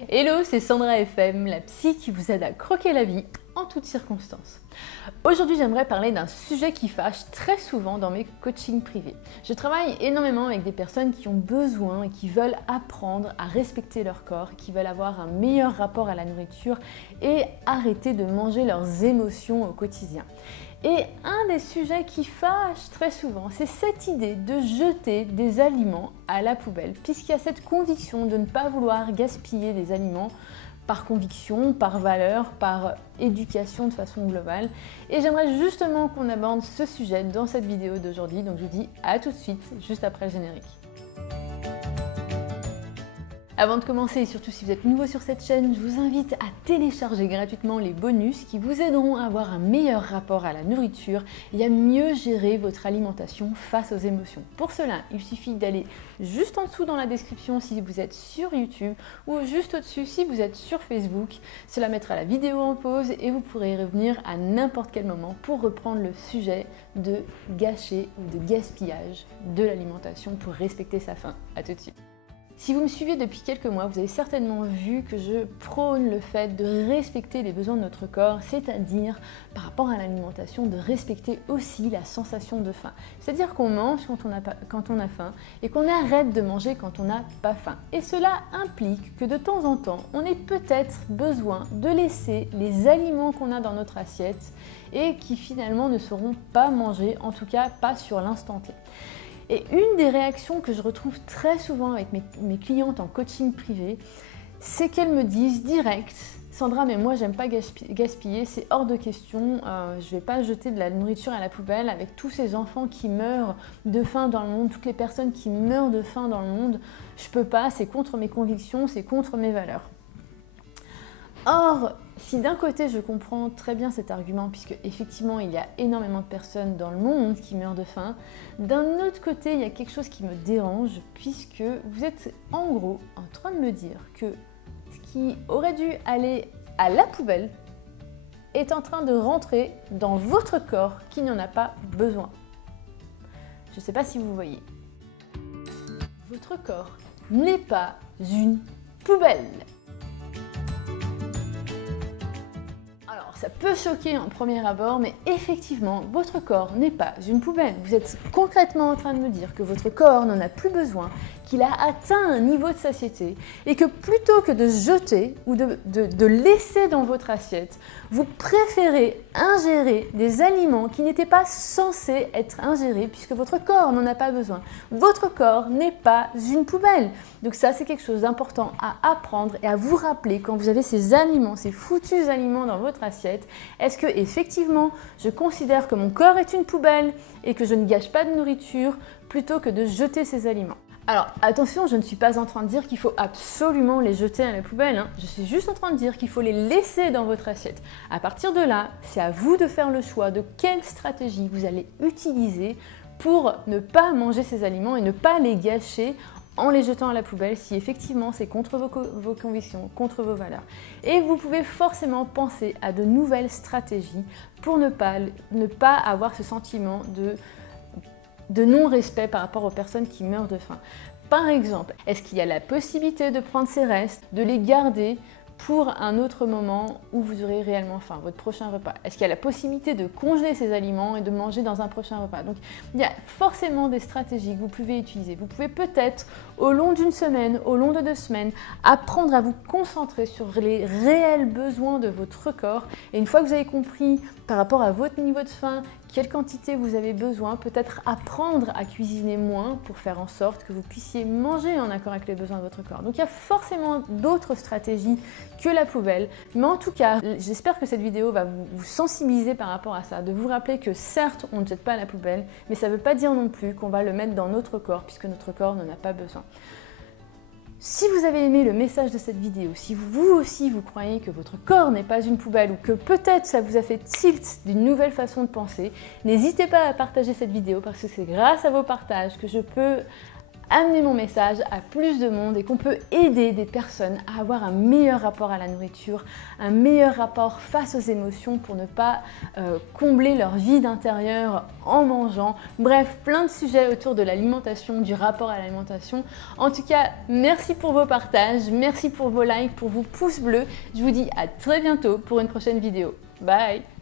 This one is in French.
Hello, c'est Sandra FM, la psy qui vous aide à croquer la vie en toutes circonstances. Aujourd'hui, j'aimerais parler d'un sujet qui fâche très souvent dans mes coachings privés. Je travaille énormément avec des personnes qui ont besoin et qui veulent apprendre à respecter leur corps, qui veulent avoir un meilleur rapport à la nourriture et arrêter de manger leurs émotions au quotidien. Et un des sujets qui fâche très souvent, c'est cette idée de jeter des aliments à la poubelle, puisqu'il y a cette conviction de ne pas vouloir gaspiller des aliments par conviction, par valeur, par éducation de façon globale. Et j'aimerais justement qu'on aborde ce sujet dans cette vidéo d'aujourd'hui, donc je vous dis à tout de suite, juste après le générique. Avant de commencer, et surtout si vous êtes nouveau sur cette chaîne, je vous invite à télécharger gratuitement les bonus qui vous aideront à avoir un meilleur rapport à la nourriture et à mieux gérer votre alimentation face aux émotions. Pour cela, il suffit d'aller juste en dessous dans la description si vous êtes sur YouTube ou juste au-dessus si vous êtes sur Facebook. Cela mettra la vidéo en pause et vous pourrez y revenir à n'importe quel moment pour reprendre le sujet de gâcher ou de gaspillage de l'alimentation pour respecter sa faim. À tout de suite. Si vous me suivez depuis quelques mois, vous avez certainement vu que je prône le fait de respecter les besoins de notre corps, c'est-à-dire par rapport à l'alimentation, de respecter aussi la sensation de faim. C'est-à-dire qu'on mange quand on a faim et qu'on arrête de manger quand on n'a pas faim. Et cela implique que de temps en temps, on ait peut-être besoin de laisser les aliments qu'on a dans notre assiette et qui finalement ne seront pas mangés, en tout cas pas sur l'instant T. Et une des réactions que je retrouve très souvent avec mes clientes en coaching privé, c'est qu'elles me disent direct « Sandra, mais moi j'aime pas gaspiller, c'est hors de question, je vais pas jeter de la nourriture à la poubelle avec tous ces enfants qui meurent de faim dans le monde, toutes les personnes qui meurent de faim dans le monde, je peux pas, c'est contre mes convictions, c'est contre mes valeurs. » Or, si d'un côté je comprends très bien cet argument, puisque effectivement il y a énormément de personnes dans le monde qui meurent de faim, d'un autre côté il y a quelque chose qui me dérange, puisque vous êtes en gros en train de me dire que ce qui aurait dû aller à la poubelle est en train de rentrer dans votre corps qui n'en a pas besoin. Je ne sais pas si vous voyez. Votre corps n'est pas une poubelle. Ça peut choquer en premier abord, mais effectivement, votre corps n'est pas une poubelle. Vous êtes concrètement en train de me dire que votre corps n'en a plus besoin, qu'il a atteint un niveau de satiété et que plutôt que de jeter ou de laisser dans votre assiette, vous préférez ingérer des aliments qui n'étaient pas censés être ingérés puisque votre corps n'en a pas besoin. Votre corps n'est pas une poubelle. Donc ça, c'est quelque chose d'important à apprendre et à vous rappeler quand vous avez ces aliments, ces foutus aliments dans votre assiette. Est-ce que effectivement, je considère que mon corps est une poubelle et que je ne gâche pas de nourriture plutôt que de jeter ces aliments? Alors attention, je ne suis pas en train de dire qu'il faut absolument les jeter à la poubelle, hein. Je suis juste en train de dire qu'il faut les laisser dans votre assiette. À partir de là, c'est à vous de faire le choix de quelle stratégie vous allez utiliser pour ne pas manger ces aliments et ne pas les gâcher en les jetant à la poubelle si effectivement c'est contre vos convictions, contre vos valeurs. Et vous pouvez forcément penser à de nouvelles stratégies pour ne pas avoir ce sentiment de non-respect par rapport aux personnes qui meurent de faim. Par exemple, est-ce qu'il y a la possibilité de prendre ces restes, de les garder pour un autre moment où vous aurez réellement faim, votre prochain repas? Est-ce qu'il y a la possibilité de congeler ces aliments et de manger dans un prochain repas? Donc il y a forcément des stratégies que vous pouvez utiliser. Vous pouvez peut-être, au long d'une semaine, au long de 2 semaines, apprendre à vous concentrer sur les réels besoins de votre corps. Et une fois que vous avez compris par rapport à votre niveau de faim, quelle quantité vous avez besoin, peut-être apprendre à cuisiner moins pour faire en sorte que vous puissiez manger en accord avec les besoins de votre corps. Donc il y a forcément d'autres stratégies que la poubelle, mais en tout cas, j'espère que cette vidéo va vous sensibiliser par rapport à ça, de vous rappeler que certes, on ne jette pas à la poubelle, mais ça ne veut pas dire non plus qu'on va le mettre dans notre corps, puisque notre corps n'en a pas besoin. Si vous avez aimé le message de cette vidéo, si vous aussi vous croyez que votre corps n'est pas une poubelle ou que peut-être ça vous a fait tilt d'une nouvelle façon de penser, n'hésitez pas à partager cette vidéo parce que c'est grâce à vos partages que je peux amener mon message à plus de monde et qu'on peut aider des personnes à avoir un meilleur rapport à la nourriture, un meilleur rapport face aux émotions pour ne pas combler leur vide intérieur en mangeant. Bref, plein de sujets autour de l'alimentation, du rapport à l'alimentation. En tout cas, merci pour vos partages, merci pour vos likes, pour vos pouces bleus. Je vous dis à très bientôt pour une prochaine vidéo. Bye!